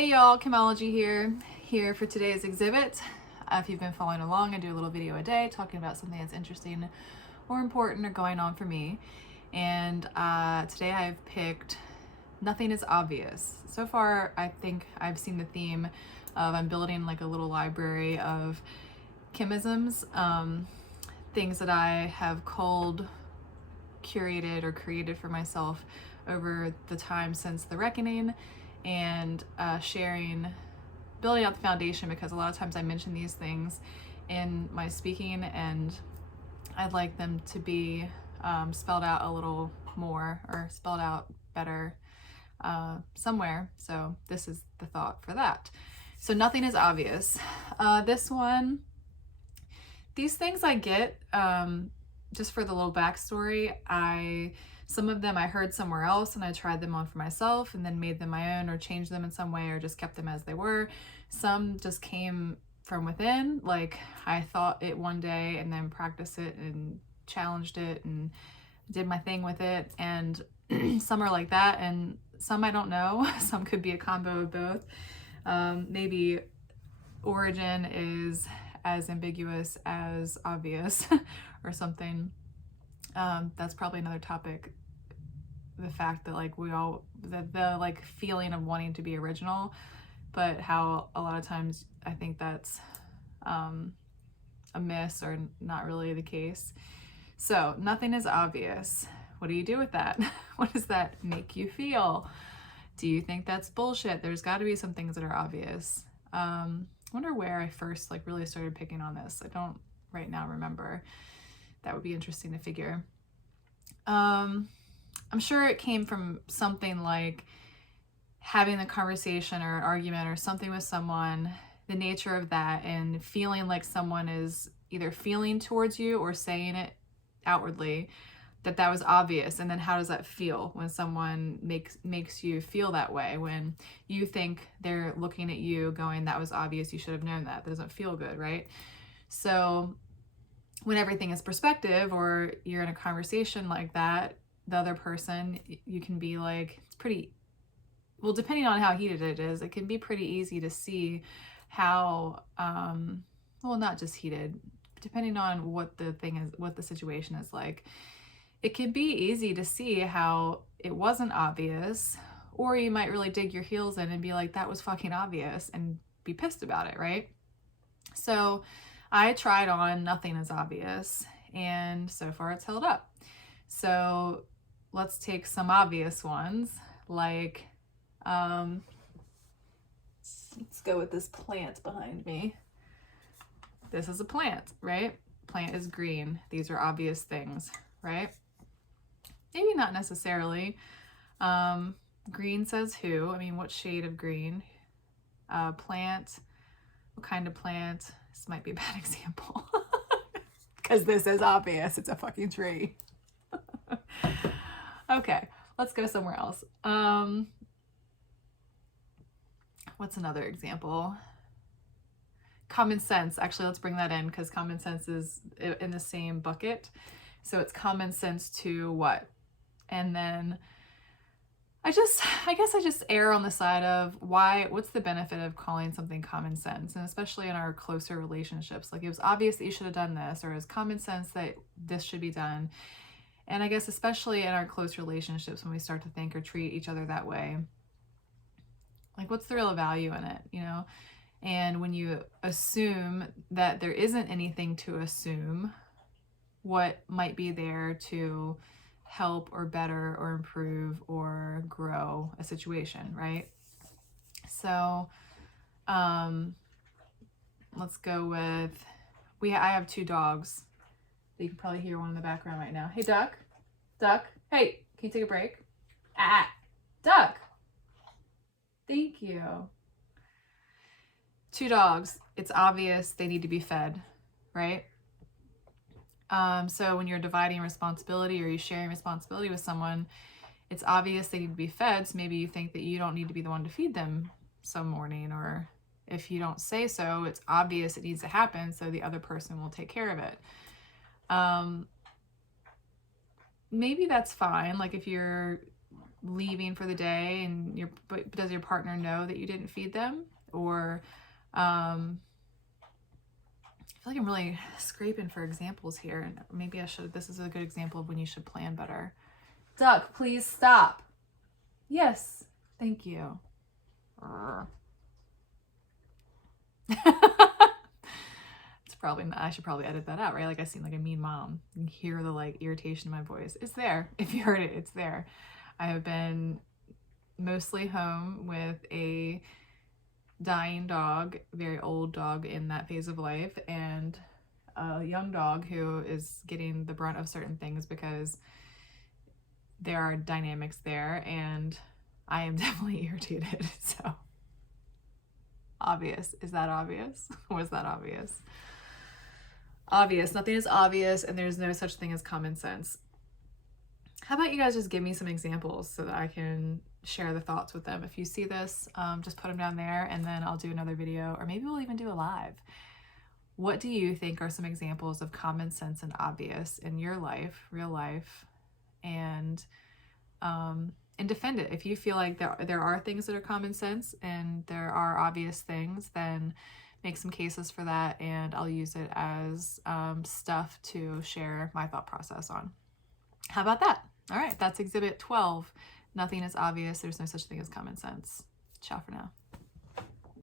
Hey y'all, Kymology here for today's exhibit. If you've been following along, I do a little video a day talking about something that's interesting or important or going on for me. And today I've picked Nothing is Obvious. So far, I think I've seen the theme of I'm building like a little library of chemisms, things that I have culled, curated, or created for myself over the time since the reckoning, and building out the foundation, because a lot of times I mention these things in my speaking and I'd like them to be spelled out a little more or spelled out better somewhere. So this is the thought for that. So nothing is obvious. These things I get, just for the little backstory, some of them I heard somewhere else and I tried them on for myself and then made them my own or changed them in some way or just kept them as they were. Some just came from within, like I thought it one day and then practiced it and challenged it and did my thing with it. And some are like that, and some I don't know. Some could be a combo of both. Maybe origin is as ambiguous as obvious or something. That's probably another topic. The fact that like the like feeling of wanting to be original, but how a lot of times I think that's a miss or not really the case. So nothing is obvious. What do you do with that? What does that make you feel? Do you think that's bullshit? There's got to be some things that are obvious. I wonder where I first like really started picking on this. I don't right now remember. That would be interesting to figure. I'm sure it came from something like having a conversation or an argument or something with someone, the nature of that, and feeling like someone is either feeling towards you or saying it outwardly, that was obvious. And then how does that feel when someone makes you feel that way, when you think they're looking at you going, that was obvious, you should have known that. That doesn't feel good, right? So when everything is perspective, or you're in a conversation like that, the other person, you can be like, it's pretty, well, depending on how heated it is, it can be pretty easy to see how, well, not just heated, depending on what the thing is, what the situation is like. It can be easy to see how it wasn't obvious, or you might really dig your heels in and be like, that was fucking obvious, and be pissed about it, right? So I tried on Nothing is Obvious, and so far it's held up. So let's take some obvious ones, like, let's go with this plant behind me. This is a plant, right? Plant is green. These are obvious things, right? Maybe not necessarily. Green says who? I mean, what shade of green? Plant. What kind of plant? This might be a bad example because this is obvious. It's a fucking tree. Okay, let's go somewhere else. What's another example? Common sense. Actually, let's bring that in because common sense is in the same bucket. So it's common sense to what? And then I guess I just err on the side of what's the benefit of calling something common sense? And especially in our closer relationships, like it was obvious that you should have done this, or it was common sense that this should be done. And I guess especially in our close relationships, when we start to think or treat each other that way, like what's the real value in it, you know? And when you assume that there isn't anything to assume, what might be there to help or better or improve or grow a situation, right? So let's go with, I have two dogs. You can probably hear one in the background right now. Hey, Duck. Duck. Hey, can you take a break? Duck. Thank you. Two dogs. It's obvious they need to be fed, right? So when you're dividing responsibility or you're sharing responsibility with someone, it's obvious they need to be fed. So maybe you think that you don't need to be the one to feed them some morning, or if you don't say so, it's obvious it needs to happen, so the other person will take care of it. Maybe that's fine. Like if you're leaving for the day and but does your partner know that you didn't feed them? Or I feel like I'm really scraping for examples here, and maybe I should, this is a good example of when you should plan better. Duck, please stop. Yes, thank you. It's probably not, I should probably edit that out, right? Like I seem like a mean mom. You can hear the like irritation in my voice. It's there. If you heard it, it's there. I have been mostly home with a dying dog, very old dog in that phase of life, and a young dog who is getting the brunt of certain things because there are dynamics there, and I am definitely irritated. So obvious. Is that obvious? Was that obvious? Obvious. Nothing is obvious, and there's no such thing as common sense. How about you guys just give me some examples so that I can share the thoughts with them? If you see this, just put them down there, and then I'll do another video, or maybe we'll even do a live. What do you think are some examples of common sense and obvious in your life, real life, and defend it? If you feel like there are things that are common sense and there are obvious things, then make some cases for that, and I'll use it as stuff to share my thought process on. How about that? All right, that's Exhibit 12. Nothing is obvious. There's no such thing as common sense. Ciao for now.